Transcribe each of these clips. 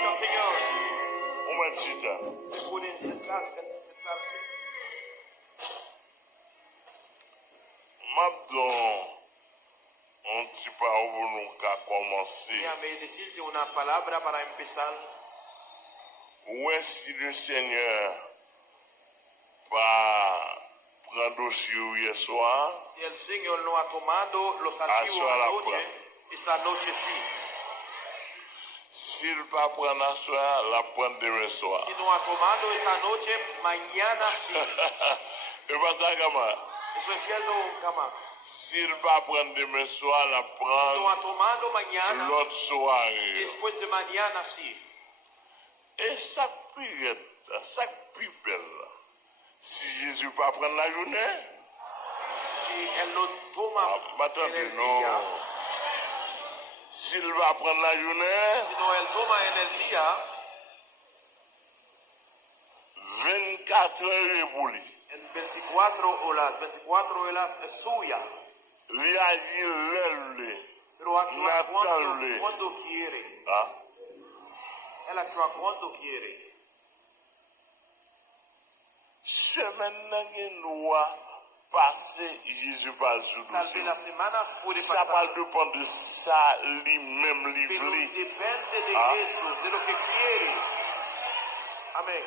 Gracias, Señor. Un momentito. Se pueden sentarse. Maintenant, un petit peu où nous avons commencé. Déjame decirte una palabra para empezar. Où est-ce que le Seigneur va prendre sur hier soir? Si el Señor no ha tomado los archivos anoche, esta noche sí. S'il va prendre à soir, la prendre demain soir. Si no ha tomado esta noche, mañana sí. Et pas ça, gamin. Eso es cierto, Gama. S'il va prendre demain soir, la No prendre ha tomado mañana, l'autre soirée. después de mañana sí. Et ça prière, ça plus belle. Si Jésus va prendre la journée, Si él lo toma en attendez, el non. día, S'il va prendre la journée, si no él toma en el día, 24 heures pour lui. en 24 horas es suya. Réagir l'œuvre. Pero actúa Natale. cuando quiere. Ah? Él actúa cuando quiere. Semaine nous a passé, Jésus parle sur Tal vez nous. las semanas puede Ça pasar. parle dépend de ça, lui-même, Pero lui. depende de Ah. eso, de lo que quiere. Amén.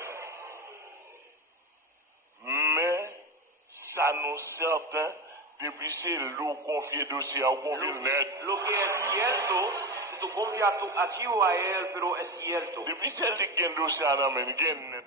Mais ça nous certain, depuis c'est l'eau confié dossier, au confié net. Lo que es cierto, si tú confías tu archivo a él, pero es cierto. Depuis c'est le gain dossier à la main, gain net.